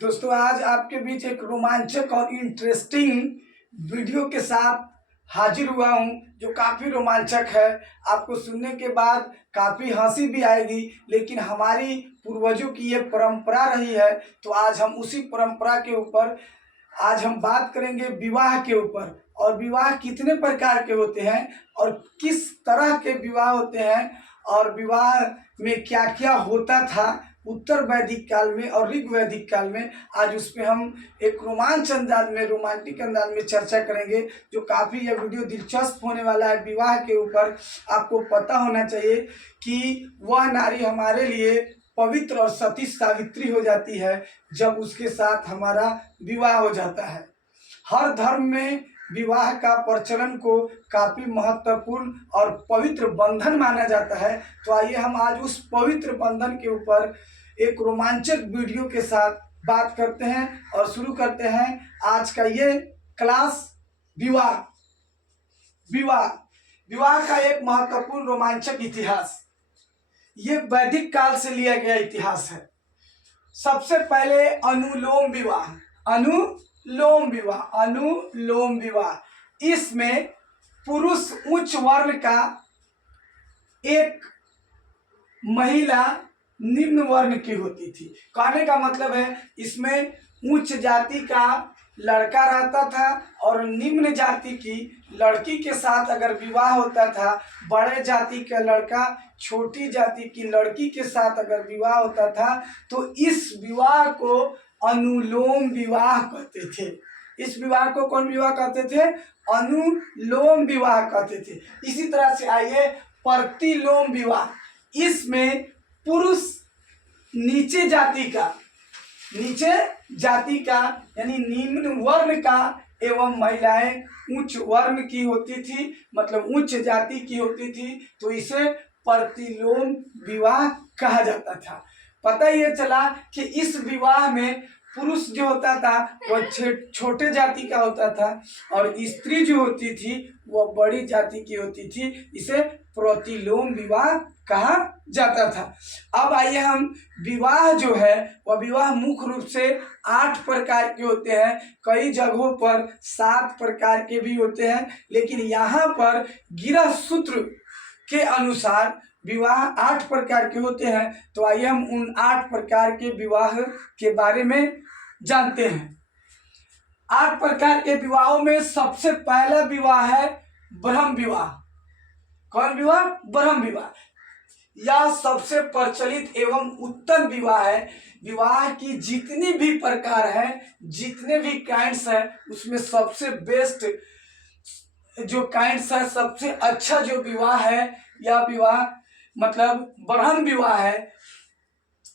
दोस्तों आज आपके बीच एक रोमांचक और इंटरेस्टिंग वीडियो के साथ हाजिर हुआ हूं जो काफ़ी रोमांचक है। आपको सुनने के बाद काफ़ी हंसी भी आएगी, लेकिन हमारी पूर्वजों की ये परंपरा रही है, तो आज हम उसी परंपरा के ऊपर आज हम बात करेंगे विवाह के ऊपर। और विवाह कितने प्रकार के होते हैं और किस तरह के विवाह होते हैं और विवाह में क्या क्या होता था उत्तर वैदिक काल में और ऋग वैदिक काल में। आज उस पर हम एक रोमांटिक अंदाज में चर्चा करेंगे, जो काफ़ी यह वीडियो दिलचस्प होने वाला है। विवाह के ऊपर आपको पता होना चाहिए कि वह नारी हमारे लिए पवित्र और सती सावित्री हो जाती है जब उसके साथ हमारा विवाह हो जाता है। हर धर्म में विवाह का प्रचलन को काफ़ी महत्वपूर्ण और पवित्र बंधन माना जाता है। तो आइए हम आज उस पवित्र बंधन के ऊपर एक रोमांचक वीडियो के साथ बात करते हैं और शुरू करते हैं आज का ये क्लास। विवाह विवाह विवाह का एक महत्वपूर्ण रोमांचक इतिहास, ये वैदिक काल से लिया गया इतिहास है। सबसे पहले अनुलोम विवाह, इसमें पुरुष उच्च वर्ण का, एक महिला निम्न वर्ण की होती थी। कहने का मतलब है इसमें उच्च जाति का लड़का रहता था और निम्न जाति की लड़की के साथ अगर विवाह होता था, बड़े जाति का लड़का छोटी जाति की लड़की के साथ अगर विवाह होता था, तो इस विवाह को अनुलोम विवाह कहते थे। इस विवाह को कौन विवाह कहते थे? अनुलोम विवाह कहते थे। इसी तरह से आइए प्रतिलोम विवाह, इसमें पुरुष नीचे जाति का यानी निम्न वर्ण का एवं महिलाएं उच्च वर्ण की होती थी, मतलब उच्च जाति की होती थी, तो इसे प्रतिलोम विवाह कहा जाता था। पता ये चला कि इस विवाह में पुरुष जो होता था वह छोटे जाति का होता था और स्त्री जो होती थी वह बड़ी जाति की होती थी। इसे प्रतिलोम विवाह कहा जाता था। अब आइए हम विवाह जो है वह विवाह मुख्य रूप से 8 प्रकार के होते हैं। कई जगहों पर 7 प्रकार के भी होते हैं, लेकिन यहाँ पर गिरह सूत्र के अनुसार विवाह 8 प्रकार के होते हैं। तो आइए हम उन 8 प्रकार के विवाह के बारे में जानते हैं। 8 प्रकार के विवाहों में सबसे पहला विवाह है ब्रह्म विवाह। कौन विवाह? ब्रह्म विवाह। यह सबसे प्रचलित एवं उत्तम विवाह है। विवाह की जितनी भी प्रकार है, जितने भी काइंड्स है, उसमें सबसे बेस्ट जो काइंड्स है, सबसे अच्छा जो विवाह है, यह विवाह मतलब ब्रह्म विवाह है।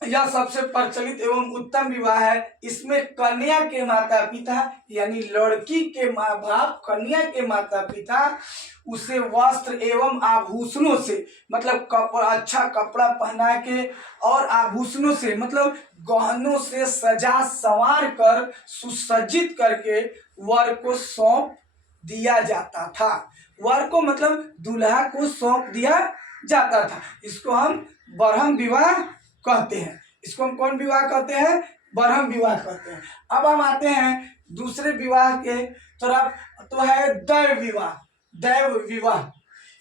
यह सबसे प्रचलित एवं उत्तम विवाह है। इसमें कन्या के माता पिता यानी लड़की के माँ बाप, कन्या के माता पिता उसे वस्त्र एवं आभूषणों से, मतलब अच्छा कपड़ा पहना के और आभूषणों से, मतलब गहनों से सजा संवार कर सुसज्जित करके वर को सौंप दिया जाता था। वर को मतलब दूल्हा को सौंप दिया जाता था। इसको हम ब्रह्म विवाह कहते हैं। इसको हम कौन विवाह कहते हैं? ब्रह्म विवाह कहते हैं। अब हम आते हैं दूसरे विवाह के तरफ, तो है दैव विवाह।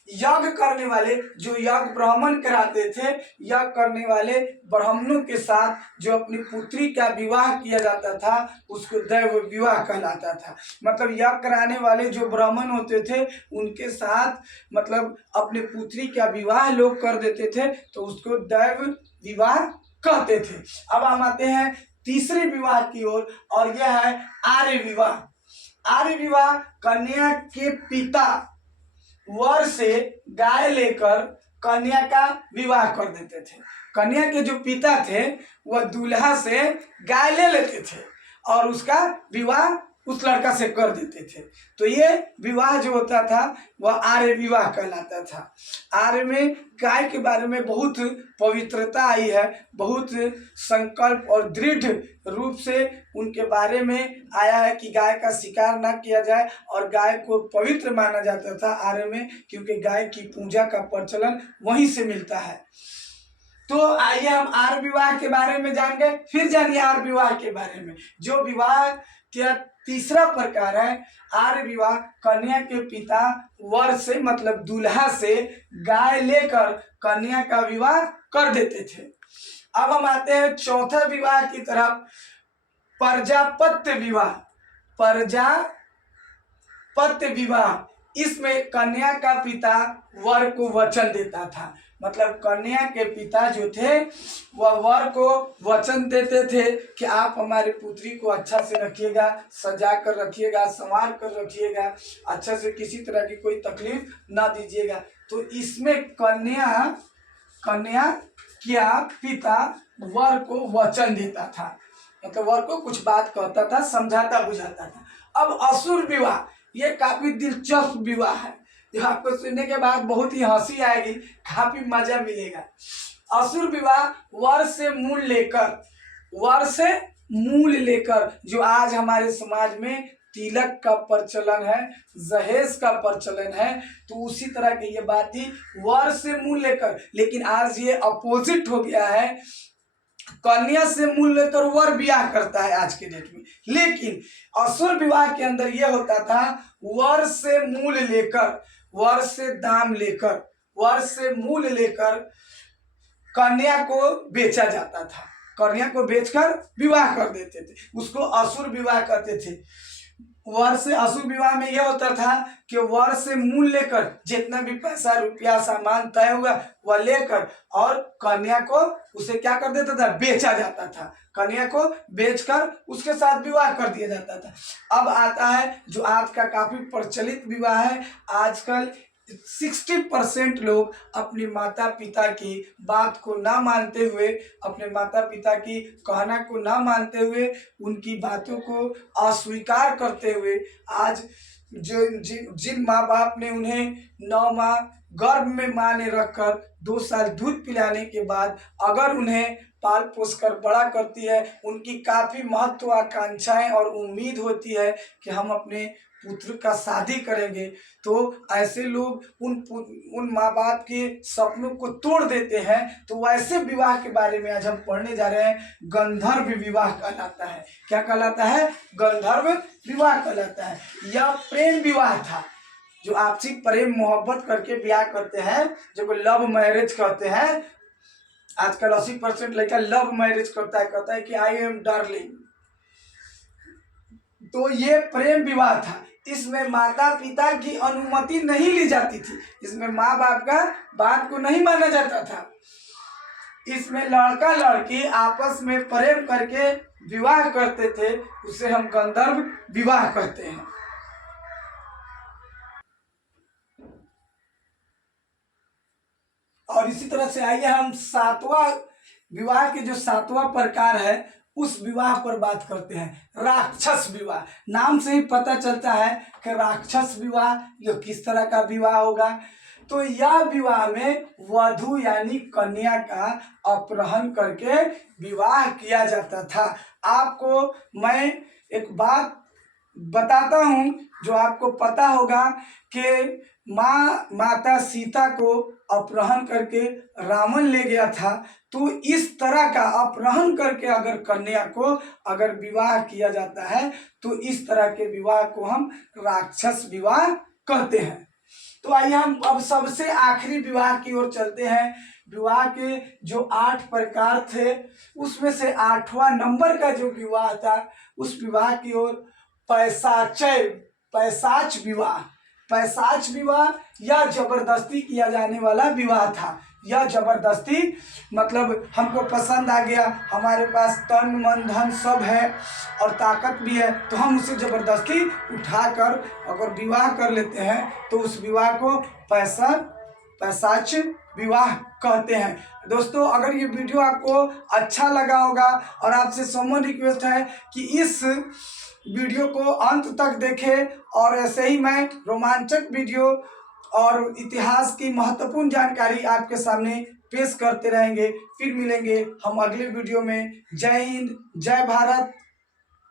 यज्ञ करने वाले, जो यज्ञ ब्राह्मण कराते थे, यज्ञ करने वाले ब्राह्मणों के साथ जो अपनी पुत्री का विवाह किया जाता था, उसको दैव विवाह कहलाता था। मतलब यज्ञ कराने वाले जो ब्राह्मण होते थे, उनके साथ मतलब अपने पुत्री का विवाह लोग कर देते थे, तो उसको दैव विवाह कहते थे। अब हम आते हैं तीसरे विवाह की ओर, और यह है आर्य विवाह। आर्य विवाह कन्या के पिता वर से गाय लेकर कन्या का विवाह कर देते थे। कन्या के जो पिता थे वह दूल्हा से गाय ले लेते थे और उसका विवाह उस लड़का से कर देते थे। तो ये विवाह जो होता था वह आर्य विवाह कहलाता था। आर्य में गाय के बारे में बहुत पवित्रता आई है, बहुत संकल्प और दृढ़ रूप से उनके बारे में आया है कि गाय का शिकार ना किया जाए, और गाय को पवित्र माना जाता था आर्य में, क्योंकि गाय की पूजा का प्रचलन वहीं से मिलता है। तो आइए हम आर विवाह के बारे में जान गए, फिर जानिए आर विवाह के बारे में। जो विवाह का तीसरा प्रकार है आर्य विवाह, कन्या के पिता वर से मतलब दूल्हा से गाय लेकर कन्या का विवाह कर देते थे। अब हम आते हैं चौथा विवाह की तरफ, प्रजापत्य विवाह। प्रजापत्य विवाह, इसमें कन्या का पिता वर को वचन देता था, मतलब कन्या के पिता जो थे वह वर को वचन देते थे कि आप हमारे पुत्री को अच्छा से रखिएगा, सजा कर रखिएगा, संवार कर रखिएगा, अच्छा से किसी तरह की कोई तकलीफ ना दीजिएगा। तो इसमें कन्या क्या पिता वर को वचन देता था, मतलब वर को कुछ बात कहता था, समझाता बुझाता था। अब असुर विवाह, ये काफी दिलचस्प विवाह है, जो आपको सुनने के बाद बहुत ही हंसी आएगी, काफी मजा मिलेगा। असुर विवाह वर से मूल लेकर जो आज हमारे समाज में तिलक का प्रचलन है, दहेज का प्रचलन है, तो उसी तरह की ये बात थी, वर से मूल लेकर। लेकिन आज ये अपोजिट हो गया है, कन्या से मूल लेकर वर ब्याह करता है आज के डेट में। लेकिन असुर विवाह के अंदर यह होता था, वर से मूल लेकर, वर से दाम लेकर, वर से मूल लेकर कन्या को बेचा जाता था, कन्या को बेचकर विवाह कर देते थे, उसको असुर विवाह कहते थे। वर से असुर विवाह में यह होता था कि वर से मूल लेकर जितना भी पैसा रुपया सामान तय हुआ वह लेकर और कन्या को उसे क्या कर देता था, बेचा जाता था, कन्या को बेचकर उसके साथ विवाह कर दिया जाता था। अब आता है जो आज का काफी प्रचलित विवाह है, आजकल 60% लोग अपने माता पिता की बात को ना मानते हुए, अपने माता पिता की कहना को ना मानते हुए, उनकी बातों को अस्वीकार करते हुए, आज जिन माँ बाप ने उन्हें 9 माह गर्भ में माँ ने रखकर 2 साल दूध पिलाने के बाद अगर उन्हें पाल पोस कर बड़ा करती है, उनकी काफ़ी महत्वाकांक्षाएं और उम्मीद होती है कि हम अपने पुत्र का शादी करेंगे, तो ऐसे लोग उन माँ बाप के सपनों को तोड़ देते हैं। तो वैसे विवाह के बारे में आज हम पढ़ने जा रहे हैं, गंधर्व विवाह कहलाता है। क्या कहलाता है? गंधर्व विवाह कहलाता है। यह प्रेम विवाह था, जो आपसी प्रेम मोहब्बत करके ब्याह करते हैं, जो लव मैरिज कहते हैं। आजकल 80% लड़का लव मैरिज करता है, कहता है कि आई एम डार्लिंग। तो ये प्रेम विवाह था, इसमें माता पिता की अनुमति नहीं ली जाती थी, इसमें माँ बाप का बात को नहीं माना जाता था। इसमें लड़का लड़की आपस में प्रेम करके विवाह करते थे, उसे हम गंधर्व विवाह कहते हैं। और इसी तरह से आइए हम 7वां विवाह के जो 7वां प्रकार है उस विवाह पर बात करते हैं, राक्षस विवाह। नाम से ही पता चलता है कि राक्षस विवाह ये किस तरह का विवाह होगा। तो यह विवाह में वधू यानी कन्या का अपहरण करके विवाह किया जाता था। आपको मैं एक बात बताता हूँ जो आपको पता होगा कि माता सीता को अपहरण करके रावण ले गया था। तो इस तरह का अपहरण करके अगर कन्या को अगर विवाह किया जाता है तो इस तरह के विवाह को हम राक्षस विवाह कहते हैं। तो आइए हम अब सबसे आखिरी विवाह की ओर चलते हैं। विवाह के जो 8 प्रकार थे उसमें से 8वां नंबर का जो विवाह था उस विवाह की ओर पैशाच विवाह। पैशाच विवाह यह जबरदस्ती किया जाने वाला विवाह था। यह जबरदस्ती मतलब हमको पसंद आ गया, हमारे पास तन मन धन सब है और ताकत भी है, तो हम उसे जबरदस्ती उठाकर अगर विवाह कर लेते हैं तो उस विवाह को पैशाच विवाह कहते हैं। दोस्तों, अगर ये वीडियो आपको अच्छा लगा होगा और आपसे समन रिक्वेस्ट है कि इस वीडियो को अंत तक देखें और ऐसे ही मैं रोमांचक वीडियो और इतिहास की महत्वपूर्ण जानकारी आपके सामने पेश करते रहेंगे। फिर मिलेंगे हम अगले वीडियो में। जय हिंद, जय भारत।